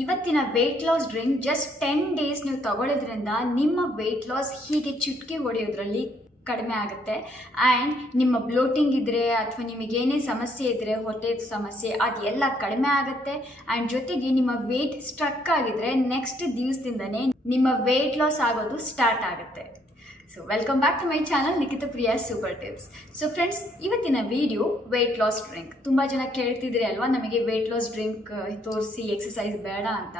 ಇವತ್ತಿನ weight loss drink just 10 days ನೀವು ತಗೊಳ್ಳೋದ್ರಿಂದ ನಿಮ್ಮ ವೆಯ್ಟ್ ಲಾಸ್ ಹೀಗೆ ಚುಟ್ಕಿ ಹೊಡೆಯೋದ್ರಲ್ಲಿ ಕಡಿಮೆ ಆಗುತ್ತೆ. ಆ್ಯಂಡ್ ನಿಮ್ಮ ಬ್ಲೋಟಿಂಗ್ ಇದ್ದರೆ ಅಥವಾ ನಿಮಗೇನೇ ಸಮಸ್ಯೆ ಇದ್ದರೆ ಹೊಟ್ಟೆ ಸಮಸ್ಯೆ ಅದೆಲ್ಲ ಕಡಿಮೆ ಆಗುತ್ತೆ. ಆ್ಯಂಡ್ ಜೊತೆಗೆ ನಿಮ್ಮ ವೆಯ್ಟ್ ಸ್ಟ್ರಕ್ ಆಗಿದ್ರೆ ನೆಕ್ಸ್ಟ್ ದಿವಸದಿಂದನೇ ನಿಮ್ಮ ವೆಯ್ಟ್ ಲಾಸ್ ಆಗೋದು ಸ್ಟಾರ್ಟ್ ಆಗುತ್ತೆ. So welcome back to my channel Nikhita Priya super tips. So friends, ಇವತ್ತಿನ ವಿಡಿಯೋ ವೆಯ್ಟ್ ಲಾಸ್ ಡ್ರಿಂಕ್. ತುಂಬ ಜನ ಕೇಳ್ತಿದ್ರಿ ಅಲ್ವಾ, ನಮಗೆ ವೆಯ್ಟ್ ಲಾಸ್ ಡ್ರಿಂಕ್ ತೋರಿಸಿ ಎಕ್ಸಸೈಸ್ ಬೇಡ ಅಂತ.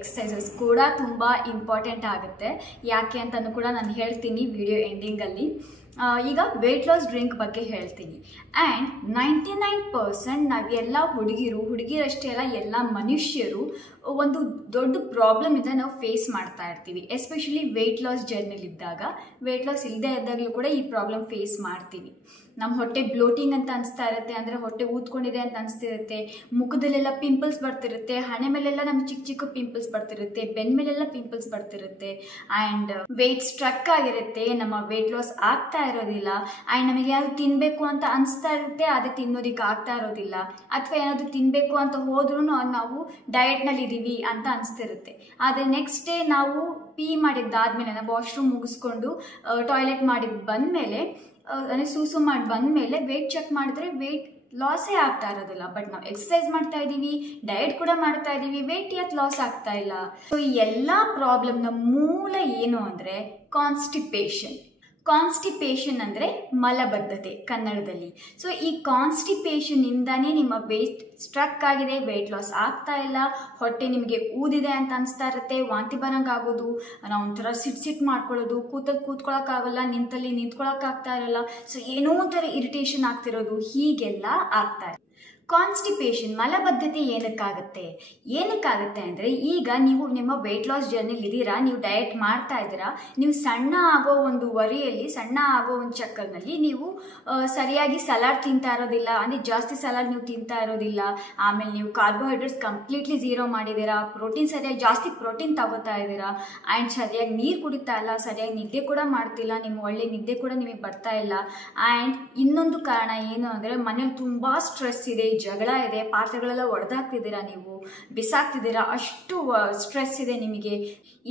ಎಕ್ಸಸೈಸಸ್ ಕೂಡ ತುಂಬ ಇಂಪಾರ್ಟೆಂಟ್ ಆಗುತ್ತೆ. ಯಾಕೆ ಅಂತಲೂ ಕೂಡ ನಾನು ಹೇಳ್ತೀನಿ ವಿಡಿಯೋ ಎಂಡಿಂಗಲ್ಲಿ. ಈಗ ವೆಯ್ಟ್ ಲಾಸ್ ಡ್ರಿಂಕ್ ಬಗ್ಗೆ ಹೇಳ್ತೀನಿ. ಆ್ಯಂಡ್ 99% ನಾವೆಲ್ಲ ಹುಡುಗಿರಷ್ಟೇ ಅಲ್ಲ, ಎಲ್ಲ ಮನುಷ್ಯರು ಒಂದು ದೊಡ್ಡ ಪ್ರಾಬ್ಲಮಿಂದ ನಾವು ಫೇಸ್ ಮಾಡ್ತಾ ಇರ್ತೀವಿ. ಎಸ್ಪೆಷಲಿ ವೆಯ್ಟ್ ಲಾಸ್ ಜರ್ನಿಲಿದ್ದಾಗ, ವೆಯ್ಟ್ ಲಾಸ್ ಇಲ್ಲದೆ ಇದ್ದಾಗಲೂ ಕೂಡ ಈ ಪ್ರಾಬ್ಲಮ್ ಫೇಸ್ ಮಾಡ್ತೀವಿ. ನಮ್ಮ ಹೊಟ್ಟೆ ಬ್ಲೋಟಿಂಗ್ ಅಂತ ಅನಿಸ್ತಾ ಇರುತ್ತೆ, ಅಂದರೆ ಹೊಟ್ಟೆ ಊದ್ಕೊಂಡಿದೆ ಅಂತ ಅನಿಸ್ತಿರುತ್ತೆ. ಮುಖದಲ್ಲೆಲ್ಲ ಪಿಂಪಲ್ಸ್ ಬರ್ತಿರುತ್ತೆ, ಹಣೆ ಮೇಲೆಲ್ಲ ನಮ್ಗೆ ಚಿಕ್ಕ ಚಿಕ್ಕ ಪಿಂಪಲ್ಸ್ ಬರ್ತಿರುತ್ತೆ, ಬೆನ್ನ ಮೇಲೆಲ್ಲ ಪಿಂಪಲ್ಸ್ ಬರ್ತಿರುತ್ತೆ. ಆ್ಯಂಡ್ ವೆಯ್ಟ್ ಸ್ಟ್ರಕ್ ಆಗಿರುತ್ತೆ, ನಮ್ಮ ವೆಯ್ಟ್ ಲಾಸ್ ಆಗ್ತಾ ಇರೋದಿಲ್ಲ. ಆ್ಯಂಡ್ ನಮಗೆ ಯಾವುದು ತಿನ್ನಬೇಕು ಅಂತ ಅನಿಸ್ತಾ ಇರುತ್ತೆ, ಅದೇ ತಿನ್ನೋದಕ್ಕೆ ಆಗ್ತಾ ಇರೋದಿಲ್ಲ. ಅಥವಾ ಏನಾದರೂ ತಿನ್ನಬೇಕು ಅಂತ ಹೋದ್ರೂ ನಾವು ಡಯಟ್ನಲ್ಲಿ ಇದ್ದೀವಿ ಅಂತ ಅನಿಸ್ತಿರುತ್ತೆ. ಆದರೆ ನೆಕ್ಸ್ಟ್ ಡೇ ನಾವು ಪೀ ಮಾಡಿದ್ದಾದ್ಮೇಲೆ, ನಾವು ವಾಶ್ರೂಮ್ ಮುಗಿಸ್ಕೊಂಡು ಟಾಯ್ಲೆಟ್ ಮಾಡಿ ಬಂದಮೇಲೆ, ಅಂದರೆ ಸೂಸು ಮಾಡಿ ಬಂದಮೇಲೆ ವೆಯ್ಟ್ ಚೆಕ್ ಮಾಡಿದ್ರೆ ವೆಯ್ಟ್ ಲಾಸೇ ಆಗ್ತಾ ಇರೋದಿಲ್ಲ. ಬಟ್ ನಾವು ಎಕ್ಸಸೈಸ್ ಮಾಡ್ತಾ ಇದ್ದೀವಿ, ಡಯಟ್ ಕೂಡ ಮಾಡ್ತಾ ಇದ್ದೀವಿ, ವೆಯ್ಟ್ ಯಾಕೆ ಲಾಸ್ ಆಗ್ತಾ ಇಲ್ಲ? ಸೊ ಈ ಎಲ್ಲ ಪ್ರಾಬ್ಲಮ್ನ ಮೂಲ ಏನು ಅಂದರೆ ಕಾನ್ಸ್ಟಿಪೇಷನ್. ಕಾನ್ಸ್ಟಿಪೇಷನ್ ಅಂದರೆ ಮಲಬದ್ಧತೆ ಕನ್ನಡದಲ್ಲಿ. ಸೊ ಈ ಕಾನ್ಸ್ಟಿಪೇಷನ್ನಿಂದನೇ ನಿಮ್ಮ ವೆಯ್ಟ್ ಸ್ಟ್ರಕ್ ಆಗಿದೆ, ವೆಯ್ಟ್ ಲಾಸ್ ಆಗ್ತಾ ಇಲ್ಲ, ಹೊಟ್ಟೆ ನಿಮಗೆ ಊದಿದೆ ಅಂತ ಅನಿಸ್ತಾ ಇರುತ್ತೆ, ವಾಂತಿ ಬರೋಂಗೆ ಆಗೋದು, ನಾವು ಒಂಥರ ಸಿಟ್ ಮಾಡ್ಕೊಳ್ಳೋದು, ಕೂತ್ಕೊಳ್ಳೋಕ್ಕಾಗಲ್ಲ, ನಿಂತ್ಕೊಳ್ಳೋಕ್ಕಾಗ್ತಾ ಇರಲ್ಲ. ಸೊ ಏನೋ ಒಂಥರ ಇರಿಟೇಷನ್ ಆಗ್ತಿರೋದು, ಹೀಗೆಲ್ಲ ಆಗ್ತಾ ಇದೆ. ಕಾನ್ಸ್ಟಿಪೇಷನ್, ಮಲಬದ್ಧತೆ ಏನಕ್ಕಾಗುತ್ತೆ ಅಂದರೆ, ಈಗ ನೀವು ನಿಮ್ಮ ವೆಯ್ಟ್ ಲಾಸ್ ಜರ್ನಿಲಿ ಇದ್ದೀರಾ, ನೀವು ಡಯಟ್ ಮಾಡ್ತಾ ಇದ್ದೀರಾ, ನೀವು ಸಣ್ಣ ಆಗೋ ಒಂದು ವರಿಯಲ್ಲಿ, ಸಣ್ಣ ಆಗೋ ಒಂದು ಚಕ್ಕರ್ನಲ್ಲಿ ನೀವು ಸರಿಯಾಗಿ ಸಲಾಡ್ ತಿಂತಾ ಇರೋದಿಲ್ಲ, ಅಂದರೆ ಜಾಸ್ತಿ ಸಲಾಡ್ ನೀವು ತಿಂತಾ ಇರೋದಿಲ್ಲ. ಆಮೇಲೆ ನೀವು ಕಾರ್ಬೋಹೈಡ್ರೇಟ್ಸ್ ಕಂಪ್ಲೀಟ್ಲಿ ಝೀರೋ ಮಾಡಿದ್ದೀರಾ, ಪ್ರೋಟೀನ್ ಸರಿಯಾಗಿ ಜಾಸ್ತಿ ಪ್ರೋಟೀನ್ ತಗೋತಾ ಇದ್ದೀರಾ, ಆ್ಯಂಡ್ ಸರಿಯಾಗಿ ನೀರು ಕುಡಿತಾ ಇಲ್ಲ, ಸರಿಯಾಗಿ ನಿದ್ದೆ ಕೂಡ ಮಾಡ್ತಿಲ್ಲ, ನಿಮ್ಮ ಒಳ್ಳೆ ನಿದ್ದೆ ಕೂಡ ನಿಮಗೆ ಬರ್ತಾ ಇಲ್ಲ. ಆ್ಯಂಡ್ ಇನ್ನೊಂದು ಕಾರಣ ಏನು ಅಂದರೆ, ಮನೇಲಿ ತುಂಬ ಸ್ಟ್ರೆಸ್ ಇದೆ, ಜಗಳ ಇದೆ, ಪಾತ್ರೆಗಳೆಲ್ಲ ಒಡೆದಾಕ್ತಿದ್ದೀರಾ, ನೀವು ಬಿಸಾಕ್ತಿದ್ದೀರಾ, ಅಷ್ಟು ಸ್ಟ್ರೆಸ್ ಇದೆ ನಿಮಗೆ.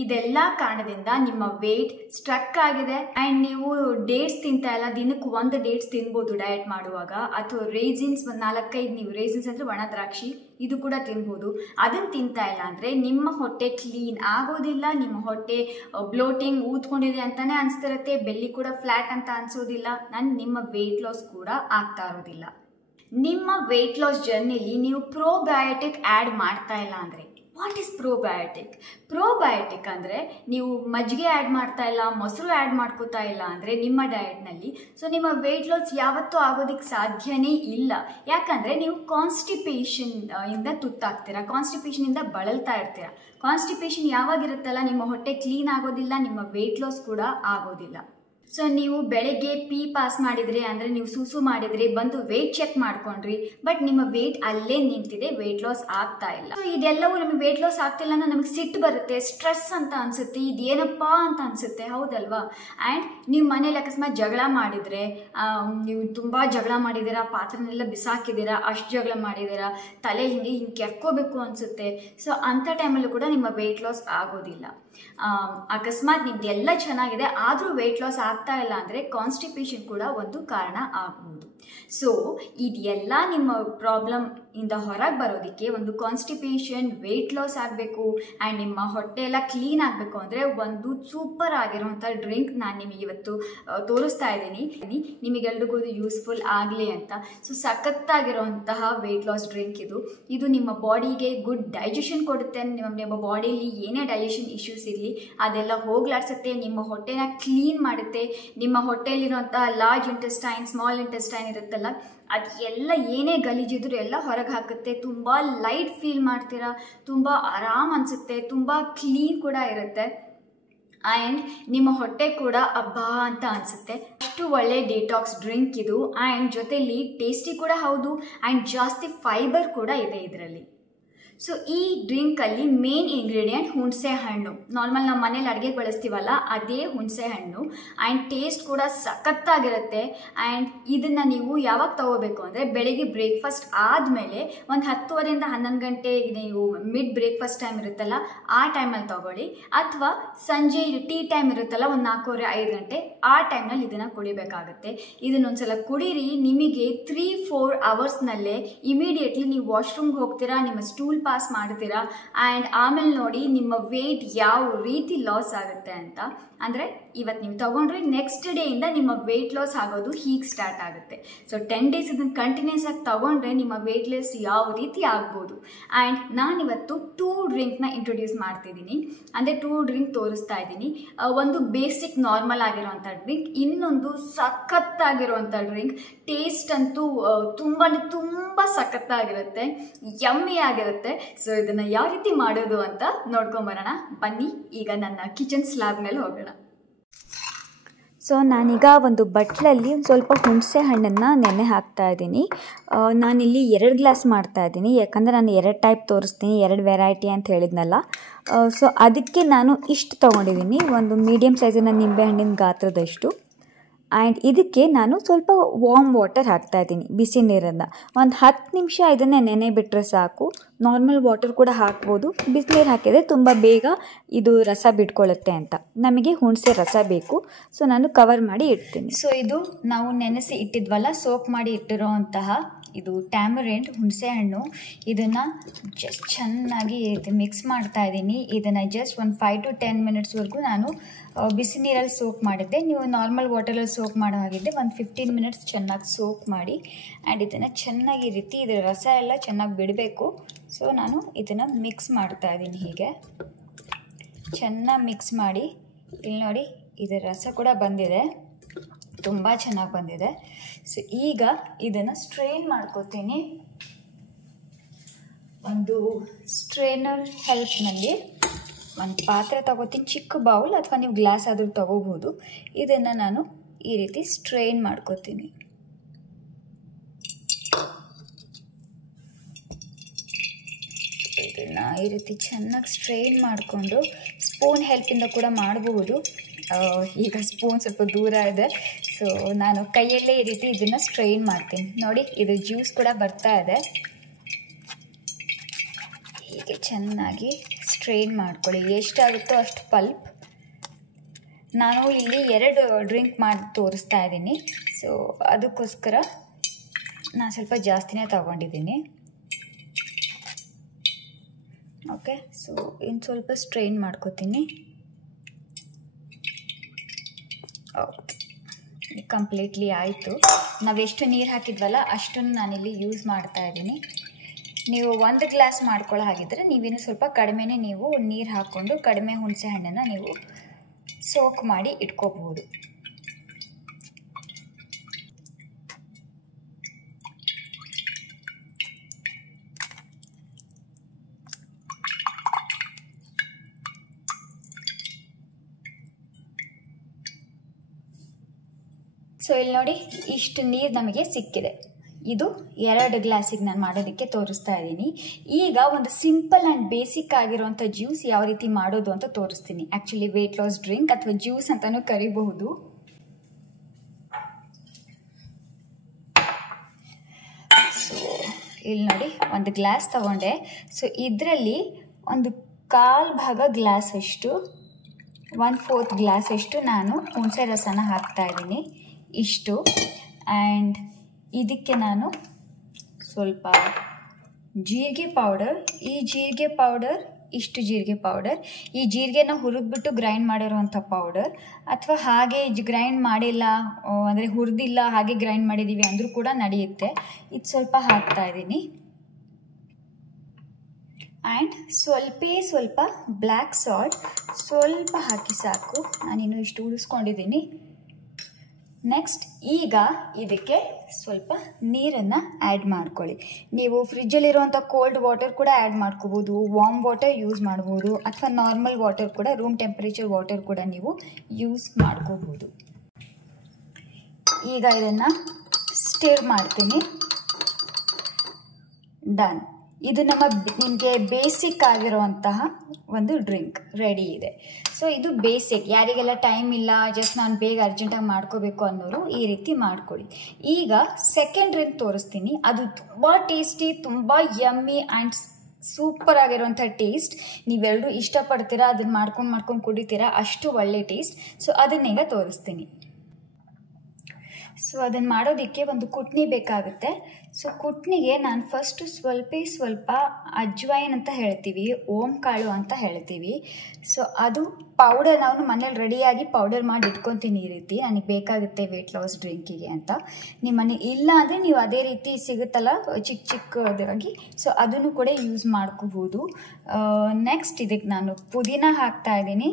ಇದೆಲ್ಲ ಕಾರಣದಿಂದ ನಿಮ್ಮ ವೆಯ್ಟ್ ಸ್ಟ್ರಕ್ ಆಗಿದೆ. ಆ್ಯಂಡ್ ನೀವು ಡೇಟ್ಸ್ ತಿಂತಾ ಇಲ್ಲ, ದಿನಕ್ಕೆ 1 ಡೇಟ್ಸ್ ತಿನ್ಬೋದು ಡಯಟ್ ಮಾಡುವಾಗ. ಅಥವಾ ರೇಸಿನ್ಸ್ 4-5, ನೀವು ರೇಸಿನ್ಸ್ ಅಂದರೆ ಒಣ ದ್ರಾಕ್ಷಿ, ಇದು ಕೂಡ ತಿನ್ಬೋದು. ಅದನ್ನು ತಿಂತಾ ಇಲ್ಲ ಅಂದರೆ ನಿಮ್ಮ ಹೊಟ್ಟೆ ಕ್ಲೀನ್ ಆಗೋದಿಲ್ಲ, ನಿಮ್ಮ ಹೊಟ್ಟೆ ಬ್ಲೋಟಿಂಗ್ ಊದ್ಕೊಂಡಿದೆ ಅಂತಲೇ ಅನಿಸ್ತಿರುತ್ತೆ, ಬೆಲ್ಲಿ ಕೂಡ ಫ್ಲ್ಯಾಟ್ ಅಂತ ಅನಿಸೋದಿಲ್ಲ, ನಿಮ್ಮ ವೆಯ್ಟ್ ಲಾಸ್ ಕೂಡ ಆಗ್ತಾ ಇರೋದಿಲ್ಲ. ನಿಮ್ಮ ವೆಯ್ಟ್ ಲಾಸ್ ಜರ್ನಿಲಿ ನೀವು ಪ್ರೋಬಯೋಟಿಕ್ ಆ್ಯಡ್ ಮಾಡ್ತಾ ಇಲ್ಲ ಅಂದರೆ, ವಾಟ್ ಈಸ್ ಪ್ರೋಬಯೋಟಿಕ್? ಪ್ರೋಬಯೋಟಿಕ್ ಅಂದರೆ ನೀವು ಮಜ್ಜಿಗೆ ಆ್ಯಡ್ ಮಾಡ್ತಾ ಇಲ್ಲ, ಮೊಸರು ಆ್ಯಡ್ ಮಾಡ್ಕೋತಾ ಇಲ್ಲ ಅಂದರೆ ನಿಮ್ಮ ಡಯಟ್ನಲ್ಲಿ, ಸೊ ನಿಮ್ಮ ವೆಯ್ಟ್ ಲಾಸ್ ಯಾವತ್ತೂ ಆಗೋದಕ್ಕೆ ಸಾಧ್ಯನೇ ಇಲ್ಲ. ಯಾಕಂದರೆ ನೀವು ಕಾನ್ಸ್ಟಿಪೇಷನ್ ಇಂದ ತುತ್ತಾಗ್ತೀರಾ, ಕಾನ್ಸ್ಟಿಪೇಷನಿಂದ ಬಳಲ್ತಾ ಇರ್ತೀರ. ಕಾನ್ಸ್ಟಿಪೇಷನ್ ಯಾವಾಗಿರುತ್ತಲ್ಲ, ನಿಮ್ಮ ಹೊಟ್ಟೆ ಕ್ಲೀನ್ ಆಗೋದಿಲ್ಲ, ನಿಮ್ಮ ವೆಯ್ಟ್ ಲಾಸ್ ಕೂಡ ಆಗೋದಿಲ್ಲ. ಸೊ ನೀವು ಬೆಳಗ್ಗೆ ಪೀ ಪಾಸ್ ಮಾಡಿದ್ರಿ ಅಂದರೆ, ನೀವು ಸೂಸು ಮಾಡಿದ್ರಿ, ಬಂದು ವೆಯ್ಟ್ ಚೆಕ್ ಮಾಡ್ಕೊಂಡ್ರಿ, ಬಟ್ ನಿಮ್ಮ ವೆಯ್ಟ್ ಅಲ್ಲೇ ನಿಂತಿದೆ, ವೆಯ್ಟ್ ಲಾಸ್ ಆಗ್ತಾ ಇಲ್ಲ. ಸೊ ಇದೆಲ್ಲವೂ ನಮಗೆ ವೆಯ್ಟ್ ಲಾಸ್ ಆಗ್ತಿಲ್ಲ ಅಂದ್ರೆ ನಮಗೆ ಸಿಟ್ಟು ಬರುತ್ತೆ, ಸ್ಟ್ರೆಸ್ ಅಂತ ಅನಿಸುತ್ತೆ, ಇದೇನಪ್ಪ ಅಂತ ಅನಿಸುತ್ತೆ, ಹೌದಲ್ವಾ? ಆ್ಯಂಡ್ ನೀವು ಮನೇಲಿ ಅಕಸ್ಮಾತ್ ಜಗಳ ಮಾಡಿದರೆ, ನೀವು ತುಂಬ ಜಗಳ ಮಾಡಿದ್ದೀರಾ, ಪಾತ್ರೆನೆಲ್ಲ ಬಿಸಾಕಿದ್ದೀರಾ, ಅಷ್ಟು ಜಗಳ ಮಾಡಿದ್ದೀರಾ, ತಲೆ ಹಿಂಗೆ ಕೆರ್ಕೋಬೇಕು ಅನಿಸುತ್ತೆ. ಸೊ ಅಂಥ ಟೈಮಲ್ಲೂ ಕೂಡ ನಿಮ್ಮ ವೆಯ್ಟ್ ಲಾಸ್ ಆಗೋದಿಲ್ಲ. ಅಕಸ್ಮಾತ್ ನಿಮ್ದೆಲ್ಲ ಚೆನ್ನಾಗಿದೆ ಆದರೂ ವೆಯ್ಟ್ ಲಾಸ್ ಆಗ್ತಾ ಇಲ್ಲ ಅಂದರೆ ಕಾನ್ಸ್ಟಿಪೇಷನ್ ಕೂಡ ಒಂದು ಕಾರಣ ಆಗ್ಬೋದು. ಸೊ ಇದೆಲ್ಲ ನಿಮ್ಮ ಪ್ರಾಬ್ಲಮ್ ಇಂದ ಹೊರಗೆ ಬರೋದಕ್ಕೆ, ಒಂದು ಕಾನ್ಸ್ಟಿಪೇಷನ್, ವೆಯ್ಟ್ ಲಾಸ್ ಆಗಬೇಕು ಆ್ಯಂಡ್ ನಿಮ್ಮ ಹೊಟ್ಟೆ ಎಲ್ಲ ಕ್ಲೀನ್ ಆಗಬೇಕು ಅಂದರೆ ಒಂದು ಸೂಪರ್ ಆಗಿರೋಂಥ ಡ್ರಿಂಕ್ ನಾನು ನಿಮಗೆ ಇವತ್ತು ತೋರಿಸ್ತಾ ಇದ್ದೀನಿ, ನಿಮಗೆಲ್ರಿಗೂ ಇದು ಯೂಸ್ಫುಲ್ ಆಗಲಿ ಅಂತ. ಸೊ ಸಖತ್ತಾಗಿರೋಂತಹ ವೆಯ್ಟ್ ಲಾಸ್ ಡ್ರಿಂಕ್ ಇದು ನಿಮ್ಮ ಬಾಡಿಗೆ ಗುಡ್ ಡೈಜೆಷನ್ ಕೊಡುತ್ತೆ. ನಿಮ್ಮ ಬಾಡಿಯಲ್ಲಿ ಏನೇ ಡೈಜೆಷನ್ ಇಶ್ಯೂಸ್ ಇರಲಿ ಅದೆಲ್ಲ ಹೋಗ್ಲಾಡ್ಸುತ್ತೆ, ನಿಮ್ಮ ಹೊಟ್ಟೆನ ಕ್ಲೀನ್ ಮಾಡುತ್ತೆ. ನಿಮ್ಮ ಹೊಟ್ಟೆಯಲ್ಲಿರುವಂತಹ ಲಾರ್ಜ್ ಇಂಟೆಸ್ಟೈನ್, ಸ್ಮಾಲ್ ಇಂಟೆಸ್ಟೈನ್ ಇರುತ್ತಲ್ಲ, ಅದು ಎಲ್ಲ ಏನೇ ಗಲೀಜಿದ್ರು ಎಲ್ಲ ಹೊರಗೆ ಹಾಕುತ್ತೆ. ತುಂಬ ಲೈಟ್ ಫೀಲ್ ಮಾಡ್ತೀರಾ, ತುಂಬ ಆರಾಮ್ ಅನಿಸುತ್ತೆ, ತುಂಬ ಕ್ಲೀನ್ ಕೂಡ ಇರುತ್ತೆ. ಆ್ಯಂಡ್ ನಿಮ್ಮ ಹೊಟ್ಟೆ ಕೂಡ ಅಬ್ಬಾ ಅಂತ ಅನಿಸುತ್ತೆ. ಅಷ್ಟು ಒಳ್ಳೆ ಡಿಟಾಕ್ಸ್ ಡ್ರಿಂಕ್ ಇದು. ಆ್ಯಂಡ್ ಜೊತೆಲಿ ಟೇಸ್ಟಿ ಕೂಡ ಹೌದು, ಆ್ಯಂಡ್ ಜಾಸ್ತಿ ಫೈಬರ್ ಕೂಡ ಇದೆ ಇದರಲ್ಲಿ. ಸೊ ಈ ಡ್ರಿಂಕಲ್ಲಿ ಮೇನ್ ಇಂಗ್ರೀಡಿಯೆಂಟ್ ಹುಣಸೆ ಹಣ್ಣು. ನಾರ್ಮಲ್ ನಾವು ಮನೇಲಿ ಅಡುಗೆಗೆ ಬಳಸ್ತೀವಲ್ಲ ಅದೇ ಹುಣಸೆ ಹಣ್ಣು. ಆ್ಯಂಡ್ ಟೇಸ್ಟ್ ಕೂಡ ಸಖತ್ತಾಗಿರುತ್ತೆ. ಆ್ಯಂಡ್ ಇದನ್ನು ನೀವು ಯಾವಾಗ ತಗೋಬೇಕು ಅಂದರೆ ಬೆಳಿಗ್ಗೆ ಬ್ರೇಕ್ಫಾಸ್ಟ್ ಆದಮೇಲೆ ಒಂದು 10:30 11 ಗಂಟೆ ನೀವು ಮಿಡ್ ಬ್ರೇಕ್ಫಾಸ್ಟ್ ಟೈಮ್ ಇರುತ್ತಲ್ಲ ಆ ಟೈಮಲ್ಲಿ ತಗೊಳ್ಳಿ. ಅಥವಾ ಸಂಜೆ ಟೀ ಟೈಮ್ ಇರುತ್ತಲ್ಲ ಒಂದು 4:30 5 ಗಂಟೆ ಆ ಟೈಮ್ನಲ್ಲಿ ಇದನ್ನು ಕುಡಿಬೇಕಾಗುತ್ತೆ. ಇದನ್ನೊಂದ್ಸಲ ಕುಡೀರಿ. ನಿಮಗೆ 3-4 ಅವರ್ಸ್ನಲ್ಲೇ ಇಮಿಡಿಯೇಟ್ಲಿ ನೀವು ವಾಶ್ರೂಮ್ಗೆ ಹೋಗ್ತೀರಾ, ನಿಮ್ಮ ಸ್ಟೂಲ್ ಪಾಸ್ ಮಾಡ್ತೀರಾ. ಆ್ಯಂಡ್ ಆಮೇಲೆ ನೋಡಿ ನಿಮ್ಮ ವೆಯ್ಟ್ ಯಾವ ರೀತಿ ಲಾಸ್ ಆಗುತ್ತೆ ಅಂತ. ಅಂದರೆ ಇವತ್ತು ನೀವು ತಗೊಂಡ್ರೆ ನೆಕ್ಸ್ಟ್ ಡೇಯಿಂದ ನಿಮ್ಮ ವೆಯ್ಟ್ ಲಾಸ್ ಆಗೋದು ಹೀಗೆ ಸ್ಟಾರ್ಟ್ ಆಗುತ್ತೆ. ಸೊ 10 ಡೇಸ್ ಇದನ್ನು ಕಂಟಿನ್ಯೂಸ್ ಆಗಿ ತಗೊಂಡ್ರೆ ನಿಮ್ಮ ವೆಯ್ಟ್ ಲಾಸ್ ಯಾವ ರೀತಿ ಆಗ್ಬೋದು. ಆ್ಯಂಡ್ ನಾನಿವತ್ತು 2 ಡ್ರಿಂಕ್ನ ಇಂಟ್ರೊಡ್ಯೂಸ್ ಮಾಡ್ತಿದ್ದೀನಿ. ಅಂದರೆ 2 ಡ್ರಿಂಕ್ ತೋರಿಸ್ತಾ ಇದ್ದೀನಿ. ಒಂದು ಬೇಸಿಕ್ ನಾರ್ಮಲ್ ಆಗಿರೋವಂಥ ಡ್ರಿಂಕ್, ಇನ್ನೊಂದು ಸಖತ್ತಾಗಿರುವಂಥ ಡ್ರಿಂಕ್. ಟೇಸ್ಟ್ ಅಂತೂ ತುಂಬ ಸಖತ್ತಾಗಿರುತ್ತೆ, ಯಮ್ಮಿ ಆಗಿರುತ್ತೆ. ಸೊ ಇದನ್ನು ಯಾವ ರೀತಿ ಮಾಡೋದು ಅಂತ ನೋಡ್ಕೊಂಬರೋಣ ಬನ್ನಿ. ಈಗ ನನ್ನ ಕಿಚನ್ ಸ್ಲ್ಯಾಬ್ ಮೇಲೆ ಹೋಗೋಣ. ಸೊ ನಾನೀಗ ಒಂದು ಬಟ್ಲಲ್ಲಿ ಒಂದು ಸ್ವಲ್ಪ ಹುಣಸೆ ಹಣ್ಣನ್ನು ನೆನೆ ಹಾಕ್ತಾ ಇದ್ದೀನಿ. ನಾನಿಲ್ಲಿ 2 ಗ್ಲಾಸ್ ಮಾಡ್ತಾ ಇದ್ದೀನಿ, ಯಾಕಂದರೆ ನಾನು 2 ಟೈಪ್ ತೋರಿಸ್ತೀನಿ, 2 ವೆರೈಟಿ ಅಂತ ಹೇಳಿದ್ನಲ್ಲ. ಸೊ ಅದಕ್ಕೆ ನಾನು ಇಷ್ಟು ತೊಗೊಂಡಿದ್ದೀನಿ, ಒಂದು ಮೀಡಿಯಮ್ ಸೈಜಿನ ನಿಂಬೆಹಣ್ಣಿನ ಗಾತ್ರದಷ್ಟು. ಆ್ಯಂಡ್ ಇದಕ್ಕೆ ನಾನು ಸ್ವಲ್ಪ ವಾರ್ಮ್ ವಾಟರ್ ಹಾಕ್ತಾಯಿದ್ದೀನಿ, ಬಿಸಿ ನೀರನ್ನು. ಒಂದು 10 ನಿಮಿಷ ಇದನ್ನೇ ನೆನೆ ಬಿಟ್ಟರೆ ಸಾಕು. ನಾರ್ಮಲ್ ವಾಟರ್ ಕೂಡ ಹಾಕ್ಬೋದು, ಬಿಸಿನೀರು ಹಾಕಿದರೆ ತುಂಬ ಬೇಗ ಇದು ರಸ ಬಿಟ್ಕೊಳ್ಳುತ್ತೆ ಅಂತ. ನಮಗೆ ಹುಣಸೆ ರಸ ಬೇಕು, ಸೊ ನಾನು ಕವರ್ ಮಾಡಿ ಇಡ್ತೀನಿ. ಸೊ ಇದು ನಾವು ನೆನೆಸಿ ಇಟ್ಟಿದ್ವಲ್ಲ, ಸೋಕ್ ಮಾಡಿ ಇಟ್ಟಿರೋಂತಹ ಇದು ಟ್ಯಾಮರಿಂಡ್ ಹುಣಸೆ ಹಣ್ಣು. ಇದನ್ನು ಜಸ್ಟ್ ಚೆನ್ನಾಗಿ ಮಿಕ್ಸ್ ಮಾಡ್ತಾ ಇದ್ದೀನಿ. ಇದನ್ನು ಜಸ್ಟ್ ಒಂದು 5 to 10 ಮಿನಿಟ್ಸ್ವರೆಗೂ ನಾನು ಬಿಸಿ ನೀರಲ್ಲಿ ಸೋಕ್ ಮಾಡಿದ್ದೆ. ನೀವು ನಾರ್ಮಲ್ ವಾಟರಲ್ಲಿ ಸೋಕ್ ಮಾಡೋ ಹಾಗಿದ್ದೆ ಒಂದು 15 ಮಿನಿಟ್ಸ್ ಚೆನ್ನಾಗಿ ಸೋಕ್ ಮಾಡಿ. ಆ್ಯಂಡ್ ಇದನ್ನು ಚೆನ್ನಾಗಿ ಈ ರೀತಿ ಇದರ ರಸ ಎಲ್ಲ ಚೆನ್ನಾಗಿ ಬಿಡಬೇಕು. ಸೊ ನಾನು ಇದನ್ನು ಮಿಕ್ಸ್ ಮಾಡ್ತಾ ಇದ್ದೀನಿ. ಹೀಗೆ ಚೆನ್ನಾಗಿ ಮಿಕ್ಸ್ ಮಾಡಿ, ಇಲ್ಲಿ ನೋಡಿ ಇದರ ರಸ ಕೂಡ ಬಂದಿದೆ, ತುಂಬ ಚೆನ್ನಾಗಿ ಬಂದಿದೆ. ಸೊ ಈಗ ಇದನ್ನು ಸ್ಟ್ರೈನ್ ಮಾಡ್ಕೋತೀನಿ. ಒಂದು ಸ್ಟ್ರೈನರ್ ಹೆಲ್ಪ್ನಲ್ಲಿ ಒಂದು ಪಾತ್ರೆ ತಗೋತೀನಿ, ಚಿಕ್ಕ ಬೌಲ್ ಅಥವಾ ನೀವು ಗ್ಲಾಸ್ ಆದರೂ ತಗೋಬೋದು. ಇದನ್ನು ನಾನು ಈ ರೀತಿ ಸ್ಟ್ರೈನ್ ಮಾಡ್ಕೋತೀನಿ. ಇದನ್ನು ಈ ರೀತಿ ಚೆನ್ನಾಗಿ ಸ್ಟ್ರೈನ್ ಮಾಡಿಕೊಂಡು ಸ್ಪೂನ್ ಹೆಲ್ಪಿಂದ ಕೂಡ ಮಾಡಬಹುದು. ಈಗ ಸ್ಪೂನ್ ಸ್ವಲ್ಪ ದೂರ ಇದೆ, ಸೊ ನಾನು ಕೈಯಲ್ಲೇ ಈ ರೀತಿ ಇದನ್ನು ಸ್ಟ್ರೈನ್ ಮಾಡ್ತೀನಿ. ನೋಡಿ ಇದು ಜ್ಯೂಸ್ ಕೂಡ ಬರ್ತಾ ಇದೆ. ಹೀಗೆ ಚೆನ್ನಾಗಿ ಸ್ಟ್ರೈನ್ ಮಾಡ್ಕೊಳ್ಳಿ, ಎಷ್ಟಾಗುತ್ತೋ ಅಷ್ಟು ಪಲ್ಪ್. ನಾನು ಇಲ್ಲಿ 2 ಡ್ರಿಂಕ್ ಮಾಡಿ ತೋರಿಸ್ತಾ ಇದ್ದೀನಿ, ಸೊ ಅದಕ್ಕೋಸ್ಕರ ನಾನು ಸ್ವಲ್ಪ ಜಾಸ್ತಿನೇ ತಗೊಂಡಿದ್ದೀನಿ. ಓಕೆ, ಸೊ ಇನ್ನು ಸ್ವಲ್ಪ ಸ್ಟ್ರೈನ್ ಮಾಡ್ಕೋತೀನಿ. ಓಕೆ, ಕಂಪ್ಲೀಟ್ಲಿ ಆಯಿತು. ನಾವೆಷ್ಟು ನೀರು ಹಾಕಿದ್ವಲ್ಲ ಅಷ್ಟನ್ನು ನಾನಿಲ್ಲಿ ಯೂಸ್ ಮಾಡ್ತಾ ಇದ್ದೀನಿ. ನೀವು 1 ಗ್ಲಾಸ್ ಮಾಡ್ಕೊಳ್ಳೋ ಹಾಗಿದ್ದರೆ ನೀವಿನ್ನು ಸ್ವಲ್ಪ ಕಡಿಮೆನೇ ನೀವು ನೀರು ಹಾಕ್ಕೊಂಡು ಕಡಿಮೆ ಹುಣಸೆ ಹಣ್ಣನ್ನು ನೀವು ಸೋಕ್ ಮಾಡಿ ಇಟ್ಕೋಬಹುದು. ಸೊ ಇಲ್ಲಿ ನೋಡಿ ಇಷ್ಟು ನೀರು ನಮಗೆ ಸಿಕ್ಕಿದೆ. ಇದು 2 ಗ್ಲಾಸಿಗೆ ನಾನು ಮಾಡೋದಕ್ಕೆ ತೋರಿಸ್ತಾ ಇದ್ದೀನಿ. ಈಗ ಒಂದು ಸಿಂಪಲ್ ಆ್ಯಂಡ್ ಬೇಸಿಕ್ ಆಗಿರುವಂಥ ಜ್ಯೂಸ್ ಯಾವ ರೀತಿ ಮಾಡೋದು ಅಂತ ತೋರಿಸ್ತೀನಿ. ಆ್ಯಕ್ಚುಲಿ ವೆಯ್ಟ್ ಲಾಸ್ ಡ್ರಿಂಕ್ ಅಥವಾ ಜ್ಯೂಸ್ ಅಂತಲೂ ಕರಿಬಹುದು. ಸೊ ಇಲ್ಲಿ ನೋಡಿ ಒಂದು ಗ್ಲಾಸ್ ತಗೊಂಡೆ. ಸೊ ಇದರಲ್ಲಿ ಒಂದು 1/4 ಭಾಗ ಗ್ಲಾಸ್ ಅಷ್ಟು, 1/4 ಗ್ಲಾಸ್ ಅಷ್ಟು ನಾನು ಹುಣಸೆ ರಸನ ಹಾಕ್ತಾ ಇದ್ದೀನಿ. ಇಷ್ಟು. ಆ್ಯಂಡ್ ಇದಕ್ಕೆ ನಾನು ಸ್ವಲ್ಪ ಜೀರಿಗೆ ಪೌಡರ್, ಇಷ್ಟು ಜೀರಿಗೆ ಪೌಡರ್. ಈ ಜೀರಿಗೆನ ಹುರಿದ್ಬಿಟ್ಟು ಗ್ರೈಂಡ್ ಮಾಡಿರೋವಂಥ ಪೌಡರ್, ಅಥವಾ ಹಾಗೆ ಗ್ರೈಂಡ್ ಮಾಡಿಲ್ಲ ಅಂದರೆ ಹುರಿದಿಲ್ಲ ಹಾಗೆ ಗ್ರೈಂಡ್ ಮಾಡಿದ್ದೀವಿ ಅಂದರೂ ಕೂಡ ನಡೆಯುತ್ತೆ. ಇದು ಸ್ವಲ್ಪ ಹಾಕ್ತಾ ಇದ್ದೀನಿ. ಆ್ಯಂಡ್ ಸ್ವಲ್ಪ ಬ್ಲ್ಯಾಕ್ ಸಾಲ್ಟ್ ಸ್ವಲ್ಪ ಹಾಕಿ ಸಾಕು. ನಾನಿನ್ನು ಇಷ್ಟು ಉಳಿಸ್ಕೊಂಡಿದ್ದೀನಿ. ನೆಕ್ಸ್ಟ್ ಈಗ ಇದಕ್ಕೆ ಸ್ವಲ್ಪ ನೀರನ್ನು ಆ್ಯಡ್ ಮಾಡ್ಕೊಳ್ಳಿ. ನೀವು ಫ್ರಿಜ್ಜಲ್ಲಿರುವಂಥ ಕೋಲ್ಡ್ ವಾಟರ್ ಕೂಡ ಆ್ಯಡ್ ಮಾಡ್ಕೋಬೋದು, ವಾರ್ಮ್ ವಾಟರ್ ಯೂಸ್ ಮಾಡ್ಬೋದು, ಅಥವಾ ನಾರ್ಮಲ್ ವಾಟರ್ ಕೂಡ, ರೂಮ್ ಟೆಂಪರೇಚರ್ ವಾಟರ್ ಕೂಡ ನೀವು ಯೂಸ್ ಮಾಡ್ಕೋಬೋದು. ಈಗ ಇದನ್ನು ಸ್ಟಿರ್ ಮಾಡ್ತೀನಿ. ಡನ್. ಇದು ನಿಮಗೆ ಬೇಸಿಕ್ ಆಗಿರುವಂತಹ ಒಂದು ಡ್ರಿಂಕ್ ರೆಡಿ ಇದೆ. ಸೊ ಇದು ಬೇಸಿಕ್, ಯಾರಿಗೆಲ್ಲ ಟೈಮ್ ಇಲ್ಲ, ಜಸ್ಟ್ ನಾನು ಬೇಗ ಅರ್ಜೆಂಟಾಗಿ ಮಾಡ್ಕೋಬೇಕು ಅನ್ನೋರು ಈ ರೀತಿ ಮಾಡ್ಕೊಳ್ಳಿ. ಈಗ ಸೆಕೆಂಡ್ ಡ್ರಿಂಕ್ ತೋರಿಸ್ತೀನಿ. ಅದು ತುಂಬ ಟೇಸ್ಟಿ, ತುಂಬ ಯಮ್ಮಿ ಆ್ಯಂಡ್ ಸೂಪರ್ ಆಗಿರುವಂಥ ಟೇಸ್ಟ್. ನೀವೆಲ್ಲರೂ ಇಷ್ಟಪಡ್ತೀರಾ, ಅದನ್ನು ಮಾಡ್ಕೊಂಡು ಕುಡಿತೀರಾ, ಅಷ್ಟು ಒಳ್ಳೆ ಟೇಸ್ಟ್. ಸೊ ಅದನ್ನೀಗ ತೋರಿಸ್ತೀನಿ. ಸೊ ಅದನ್ನು ಮಾಡೋದಕ್ಕೆ ಒಂದು ಕುಟ್ನಿ ಬೇಕಾಗುತ್ತೆ. ಸೊ ಕುಟ್ನಿಗೆ ನಾನು ಫಸ್ಟು ಸ್ವಲ್ಪ ಅಜ್ವೈನ್ ಅಂತ ಹೇಳ್ತೀವಿ, ಓಂ ಕಾಳು ಅಂತ ಹೇಳ್ತೀವಿ. ಸೊ ಅದು ಪೌಡರ್ ನಾವು ಮನೇಲಿ ರೆಡಿಯಾಗಿ ಪೌಡರ್ ಮಾಡಿ ಇಟ್ಕೊತೀನಿ. ಈ ರೀತಿ ನನಗೆ ಬೇಕಾಗುತ್ತೆ ವೆಯ್ಟ್ ಲಾಸ್ ಡ್ರಿಂಕಿಗೆ ಅಂತ. ನಿಮ್ಮ ಮನೆ ಇಲ್ಲ ಅಂದರೆ ನೀವು ಅದೇ ರೀತಿ ಸಿಗುತ್ತಲ್ಲ ಚಿಕ್ಕದಾಗಿ, ಸೊ ಅದನ್ನು ಕೂಡ ಯೂಸ್ ಮಾಡ್ಕೋಬೋದು. ನೆಕ್ಸ್ಟ್ ಇದಕ್ಕೆ ನಾನು ಪುದೀನ ಹಾಕ್ತಾ ಇದ್ದೀನಿ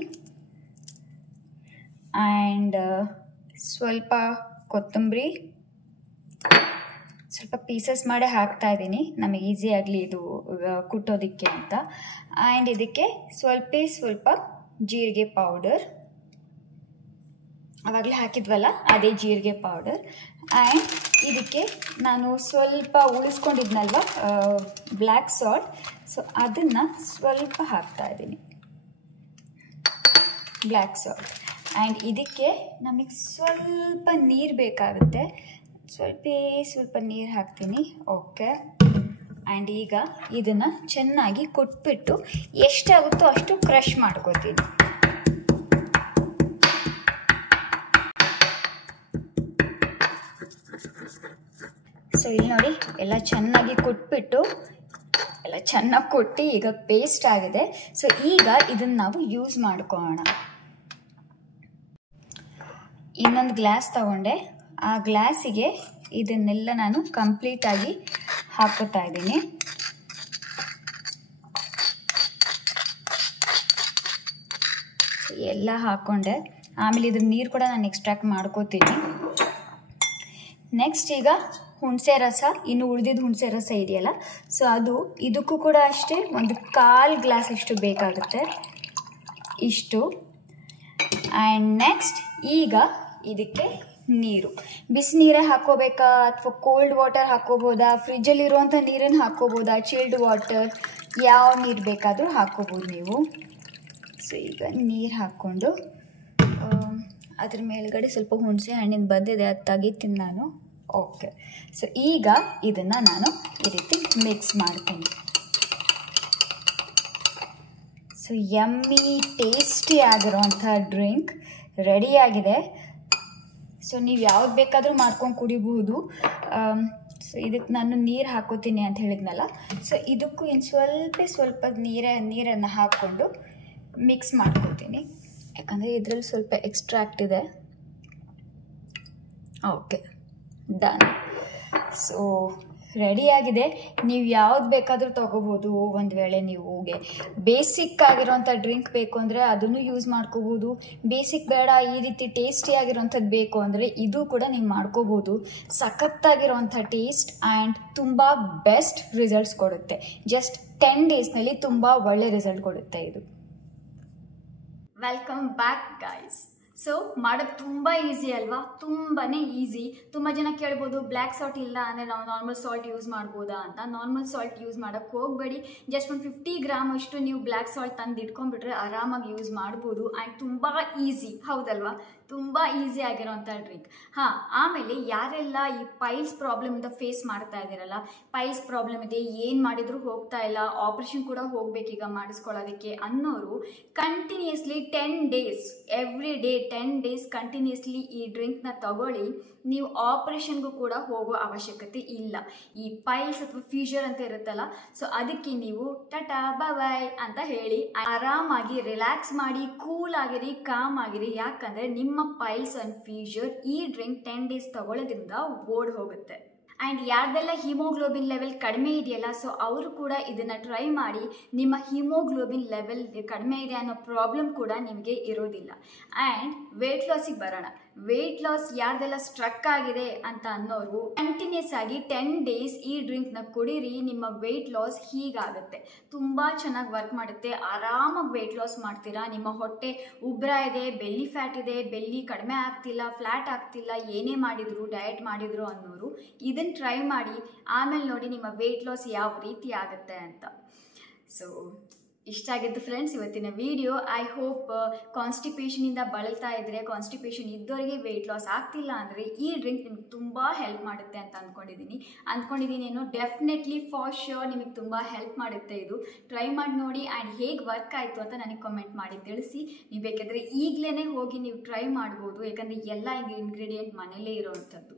ಆ್ಯಂಡ್ ಸ್ವಲ್ಪ ಕೊತ್ತಂಬರಿ ಸ್ವಲ್ಪ ಪೀಸಸ್ ಮಾಡಿ ಹಾಕ್ತಾ ಇದ್ದೀನಿ, ನಮಗೆ ಈಸಿ ಆಗಲಿ ಇದು ಕುಟ್ಟೋದಕ್ಕೆ ಅಂತ. ಆ್ಯಂಡ್ ಇದಕ್ಕೆ ಸ್ವಲ್ಪ ಜೀರಿಗೆ ಪೌಡರ್, ಆವಾಗಲೇ ಹಾಕಿದ್ವಲ್ಲ ಅದೇ ಜೀರಿಗೆ ಪೌಡರ್. ಆ್ಯಂಡ್ ಇದಕ್ಕೆ ನಾನು ಸ್ವಲ್ಪ ಉಳಿಸ್ಕೊಂಡಿದ್ನಲ್ವ ಬ್ಲ್ಯಾಕ್ ಸಾಲ್ಟ್, ಸೊ ಅದನ್ನು ಸ್ವಲ್ಪ ಹಾಕ್ತಾ ಇದ್ದೀನಿ, ಬ್ಲ್ಯಾಕ್ ಸಾಲ್ಟ್. ಆ್ಯಂಡ್ ಇದಕ್ಕೆ ನಮಗೆ ಸ್ವಲ್ಪ ನೀರು ಬೇಕಾಗುತ್ತೆ, ಸ್ವಲ್ಪ ನೀರು ಹಾಕ್ತೀನಿ. ಓಕೆ. ಆ್ಯಂಡ್ ಈಗ ಇದನ್ನು ಚೆನ್ನಾಗಿ ಕುಟ್ಬಿಟ್ಟು ಎಷ್ಟಾಗುತ್ತೋ ಅಷ್ಟು ಕ್ರಷ್ ಮಾಡ್ಕೋತೀನಿ. ಸೊ ಇಲ್ಲಿ ನೋಡಿ ಎಲ್ಲ ಚೆನ್ನಾಗಿ ಕುಟ್ಬಿಟ್ಟು ಎಲ್ಲ ಚೆನ್ನಾಗಿ ಕೊಟ್ಟು ಈಗ ಪೇಸ್ಟ್ ಆಗಿದೆ. ಸೊ ಈಗ ಇದನ್ನು ನಾವು ಯೂಸ್ ಮಾಡ್ಕೊಳ್ಳೋಣ. ಇನ್ನೊಂದು ಗ್ಲಾಸ್ ತಗೊಂಡೆ, ಆ ಗ್ಲಾಸಿಗೆ ಇದನ್ನೆಲ್ಲ ನಾನು ಕಂಪ್ಲೀಟಾಗಿ ಹಾಕೋತಾ ಇದ್ದೀನಿ. ಎಲ್ಲ ಹಾಕ್ಕೊಂಡೆ. ಆಮೇಲೆ ಇದ್ರ ನೀರು ಕೂಡ ನಾನು ಎಕ್ಸ್ಟ್ರಾಕ್ಟ್ ಮಾಡ್ಕೋತೀನಿ. ನೆಕ್ಸ್ಟ್ ಈಗ ಹುಣಸೆ ರಸ, ಇನ್ನು ಉಳಿದಿದ್ದು ಹುಣಸೆ ರಸ ಇದೆಯಲ್ಲ, ಸೊ ಅದು ಇದಕ್ಕೂ ಕೂಡ ಅಷ್ಟೇ ಒಂದು 1/4 ಗ್ಲಾಸ್ ಅಷ್ಟು ಬೇಕಾಗುತ್ತೆ, ಇಷ್ಟು. ಆ್ಯಂಡ್ ನೆಕ್ಸ್ಟ್ ಈಗ ಇದಕ್ಕೆ ನೀರು, ಬಿಸಿನೀರೇ ಹಾಕೋಬೇಕಾ ಅಥವಾ ಕೋಲ್ಡ್ ವಾಟರ್ ಹಾಕೋಬೋದಾ, ಫ್ರಿಜ್ಜಲ್ಲಿರುವಂಥ ನೀರನ್ನು ಹಾಕೋಬೋದಾ, ಚಿಲ್ಡ್ ವಾಟರ್, ಯಾವ ನೀರು ಬೇಕಾದರೂ ಹಾಕೋಬೋದು ನೀವು. ಸೊ ಈಗ ನೀರು ಹಾಕ್ಕೊಂಡು ಅದ್ರ ಮೇಲ್ಗಡೆ ಸ್ವಲ್ಪ ಹುಣಸೆ ಹಣ್ಣಿನ ಬಂದಿದೆ, ಅದು ತೆಗಿತೀನಿ ನಾನು. ಓಕೆ. ಸೊ ಈಗ ಇದನ್ನು ನಾನು ಈ ರೀತಿ ಮಿಕ್ಸ್ ಮಾಡ್ತೀನಿ. ಸೊ ಯಮ್ಮಿ ಟೇಸ್ಟಿ ಆಗಿರೋವಂಥ ಡ್ರಿಂಕ್ ರೆಡಿಯಾಗಿದೆ. ಸೊ ನೀವು ಯಾವ್ದು ಬೇಕಾದರೂ ಮಾಡ್ಕೊಂಡು ಕುಡಿಬಹುದು. ಸೊ ಇದಕ್ಕೆ ನಾನು ನೀರು ಹಾಕೋತೀನಿ ಅಂತ ಹೇಳಿದ್ನಲ್ಲ, ಸೊ ಇದಕ್ಕೂ ಇನ್ನು ಸ್ವಲ್ಪ ನೀರನ್ನು ಹಾಕ್ಕೊಂಡು ಮಿಕ್ಸ್ ಮಾಡ್ಕೋತೀನಿ, ಯಾಕಂದರೆ ಇದರಲ್ಲಿ ಸ್ವಲ್ಪ ಎಕ್ಸ್ಟ್ರಾಕ್ಟ್ ಇದೆ. Okay, done. ಸೊ ರೆಡಿಯಾಗಿದೆ. ನೀವು ಯಾವ್ದು ಬೇಕಾದರೂ ತೊಗೋಬೋದು. ಒಂದು ವೇಳೆ ನೀವು ಬೇಸಿಕ್ ಆಗಿರೋಂಥ ಡ್ರಿಂಕ್ ಬೇಕು ಅಂದರೆ ಅದನ್ನು ಯೂಸ್ ಮಾಡ್ಕೋಬೋದು. ಬೇಸಿಕ್ ಬೇಡ, ಈ ರೀತಿ ಟೇಸ್ಟಿ ಆಗಿರೋಂಥದ್ದು ಬೇಕು ಅಂದರೆ ಇದು ಕೂಡ ನೀವು ಮಾಡ್ಕೋಬೋದು. ಸಖತ್ತಾಗಿರೋಂಥ ಟೇಸ್ಟ್ ಆ್ಯಂಡ್ ತುಂಬ ಬೆಸ್ಟ್ ರಿಸಲ್ಟ್ಸ್ ಕೊಡುತ್ತೆ. ಜಸ್ಟ್ 10 ಡೇಸ್ನಲ್ಲಿ ತುಂಬ ಒಳ್ಳೆ ರಿಸಲ್ಟ್ ಕೊಡುತ್ತೆ ಇದು. Welcome back guys. ಸೊ ಮಾಡೋದು ತುಂಬ ಈಸಿ ಅಲ್ವಾ? ತುಂಬಾ ಈಸಿ. ತುಂಬ ಜನ ಕೇಳ್ಬೋದು ಬ್ಲ್ಯಾಕ್ ಸಾಲ್ಟ್ ಇಲ್ಲ ಅಂದರೆ ನಾವು ನಾರ್ಮಲ್ ಸಾಲ್ಟ್ ಯೂಸ್ ಮಾಡ್ಬೋದಾ ಅಂತ. ನಾರ್ಮಲ್ ಸಾಲ್ಟ್ ಯೂಸ್ ಮಾಡೋಕ್ಕೆ ಹೋಗಬೇಡಿ. ಜಸ್ಟ್ ಒಂದು 50 ಗ್ರಾಮ್ ಅಷ್ಟು ನೀವು ಬ್ಲ್ಯಾಕ್ ಸಾಲ್ಟ್ ತಂದು ಇಟ್ಕೊಂಡ್ಬಿಟ್ರೆ ಆರಾಮಾಗಿ ಯೂಸ್ ಮಾಡ್ಬೋದು. ಆ್ಯಂಡ್ ತುಂಬ ಈಸಿ, ಹೌದಲ್ವಾ? ತುಂಬ ಈಸಿ ಆಗಿರೋಂಥ ಡ್ರಿಂಕ್. ಹಾಂ, ಆಮೇಲೆ ಯಾರೆಲ್ಲ ಈ ಪೈಲ್ಸ್ ಪ್ರಾಬ್ಲಮಿಂದ ಫೇಸ್ ಮಾಡ್ತಾ ಇದ್ದೀರಲ್ಲ, ಪೈಲ್ಸ್ ಪ್ರಾಬ್ಲಮ್ ಇದೆ, ಏನು ಮಾಡಿದರೂ ಹೋಗ್ತಾ ಇಲ್ಲ, ಆಪ್ರೇಷನ್ ಕೂಡ ಹೋಗಬೇಕೀಗ ಮಾಡಿಸ್ಕೊಳ್ಳೋದಕ್ಕೆ ಅನ್ನೋರು continuously 10 days every day 10 days continuously ಈ ಡ್ರಿಂಕ್ನ ತಗೊಳ್ಳಿ. ನೀವು ಆಪ್ರೇಷನ್ಗೂ ಕೂಡ ಹೋಗೋ ಅವಶ್ಯಕತೆ ಇಲ್ಲ. ಈ ಪೈಲ್ಸ್ ಅಥವಾ ಫೀಶರ್ ಅಂತ ಇರುತ್ತಲ್ಲ, ಸೊ ಅದಕ್ಕೆ ನೀವು ಟಾಟಾ ಬಾಯ್ ಅಂತ ಹೇಳಿ ಆರಾಮಾಗಿ ರಿಲ್ಯಾಕ್ಸ್ ಮಾಡಿ ಕೂಲ್ ಆಗಿರಿ, ಕಾಮ್ ಆಗಿರಿ. ಯಾಕಂದರೆ ನಿಮ್ಮ ಪೈಲ್ಸ್ ಅಂಡ್ ಫೀಶರ್ ಈ ಡ್ರಿಂಕ್ 10 ಡೇಸ್ ತಗೊಳ್ಳೋದ್ರಿಂದ ಓಡ್ ಹೋಗುತ್ತೆ. ಆ್ಯಂಡ್ ಯಾರ್ದೆಲ್ಲ ಹಿಮೋಗ್ಲೋಬಿನ್ ಲೆವೆಲ್ ಕಡಿಮೆ ಇದೆಯಲ್ಲ, ಸೊ ಅವರು ಕೂಡ ಇದನ್ನು ಟ್ರೈ ಮಾಡಿ. ನಿಮ್ಮ ಹಿಮೋಗ್ಲೋಬಿನ್ ಲೆವೆಲ್ ಕಡಿಮೆ ಇದೆ ಅನ್ನೋ ಪ್ರಾಬ್ಲಮ್ ಕೂಡ ನಿಮಗೆ ಇರೋದಿಲ್ಲ. ಆ್ಯಂಡ್ ವೆಯ್ಟ್ ಲಾಸಿಗೆ ಬರೋಣ. ವೆಯ್ಟ್ ಲಾಸ್ ಯಾರ್ದೆಲ್ಲ ಸ್ಟ್ರಕ್ ಆಗಿದೆ ಅಂತ ಅನ್ನೋರು ಕಂಟಿನ್ಯೂಸ್ ಆಗಿ 10 ಡೇಸ್ ಈ ಡ್ರಿಂಕ್ನ ಕುಡೀರಿ. ನಿಮ್ಮ ವೆಯ್ಟ್ ಲಾಸ್ ಹೀಗಾಗುತ್ತೆ. ತುಂಬ ಚೆನ್ನಾಗಿ ವರ್ಕ್ ಮಾಡುತ್ತೆ. ಆರಾಮಾಗಿ ವೆಯ್ಟ್ ಲಾಸ್ ಮಾಡ್ತೀರಾ. ನಿಮ್ಮ ಹೊಟ್ಟೆ ಉಬ್ರ ಇದೆ, ಬೆಲ್ಲಿ ಫ್ಯಾಟ್ ಇದೆ, ಬೆಲ್ಲಿ ಕಡಿಮೆ ಆಗ್ತಿಲ್ಲ, ಫ್ಲಾಟ್ ಆಗ್ತಿಲ್ಲ, ಏನೇ ಮಾಡಿದ್ರು ಡಯಟ್ ಮಾಡಿದ್ರು ಅನ್ನೋರು ಇದನ್ನು ಟ್ರೈ ಮಾಡಿ. ಆಮೇಲೆ ನೋಡಿ ನಿಮ್ಮ ವೆಯ್ಟ್ ಲಾಸ್ ಯಾವ ರೀತಿ ಆಗುತ್ತೆ ಅಂತ. ಸೊ ಇಷ್ಟ ಆಗಿದ್ದು ಫ್ರೆಂಡ್ಸ್ ಇವತ್ತಿನ ವಿಡಿಯೋ. ಐ ಹೋಪ್ ಕಾನ್ಸ್ಟಿಪೇಷನಿಂದ ಬಳಲ್ತಾ ಇದ್ದರೆ, ಕಾನ್ಸ್ಟಿಪೇಷನ್ ಇದ್ದವರಿಗೆ ವೆಯ್ಟ್ ಲಾಸ್ ಆಗ್ತಿಲ್ಲ ಅಂದರೆ ಈ ಡ್ರಿಂಕ್ ನಿಮ್ಗೆ ತುಂಬ ಹೆಲ್ಪ್ ಮಾಡುತ್ತೆ ಅಂತ ಅಂದ್ಕೊಂಡಿದ್ದೀನಿ ಏನೋ. ಡೆಫಿನೆಟ್ಲಿ ಫಾರ್ ಶ್ಯೂರ್ ನಿಮಗೆ ತುಂಬ ಹೆಲ್ಪ್ ಮಾಡುತ್ತೆ. ಇದು ಟ್ರೈ ಮಾಡಿ ನೋಡಿ ಆ್ಯಂಡ್ ಹೇಗೆ ವರ್ಕ್ ಆಯಿತು ಅಂತ ನನಗೆ ಕಮೆಂಟ್ ಮಾಡಿ ತಿಳಿಸಿ. ನೀವು ಬೇಕಾದರೆ ಈಗಲೇ ಹೋಗಿ ನೀವು ಟ್ರೈ ಮಾಡ್ಬೋದು, ಯಾಕಂದರೆ ಎಲ್ಲ ಇಂಗ್ರೀಡಿಯೆಂಟ್ ಮನೆಯಲ್ಲೇ ಇರೋವಂಥದ್ದು.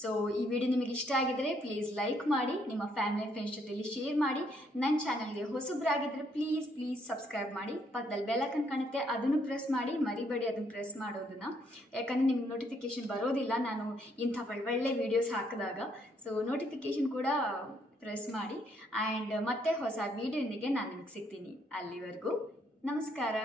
ಸೊ ಈ ವಿಡಿಯೋ ನಿಮಗೆ ಇಷ್ಟ ಆಗಿದ್ರೆ ಪ್ಲೀಸ್ ಲೈಕ್ ಮಾಡಿ, ನಿಮ್ಮ ಫ್ಯಾಮಿಲಿ ಫ್ರೆಂಡ್ಸ್ ಜೊತೆಲಿ ಶೇರ್ ಮಾಡಿ. ನನ್ನ ಚಾನಲ್ಗೆ ಹೊಸಬ್ರಾಗಿದ್ದರೆ ಪ್ಲೀಸ್ ಸಬ್ಸ್ಕ್ರೈಬ್ ಮಾಡಿ. ಪಕ್ಕದಲ್ಲಿ ಬೆಲ್ ಐಕಾನ್ ಕಾಣುತ್ತೆ, ಅದನ್ನು ಪ್ರೆಸ್ ಮಾಡಿ. ಮರಿಬೇಡಿ ಅದನ್ನು ಪ್ರೆಸ್ ಮಾಡೋದನ್ನು, ಯಾಕಂದರೆ ನಿಮಗೆ ನೋಟಿಫಿಕೇಷನ್ ಬರೋದಿಲ್ಲ ನಾನು ಇಂಥ ಒಳ್ಳೆ ವೀಡಿಯೋಸ್ ಹಾಕಿದಾಗ. ಸೊ ನೋಟಿಫಿಕೇಷನ್ ಕೂಡ ಪ್ರೆಸ್ ಮಾಡಿ. ಆ್ಯಂಡ್ ಮತ್ತೆ ಹೊಸ ವೀಡಿಯೋನಿಗೆ ನಾನು ನಿಮಗೆ ಸಿಗ್ತೀನಿ. ಅಲ್ಲಿವರೆಗೂ ನಮಸ್ಕಾರ.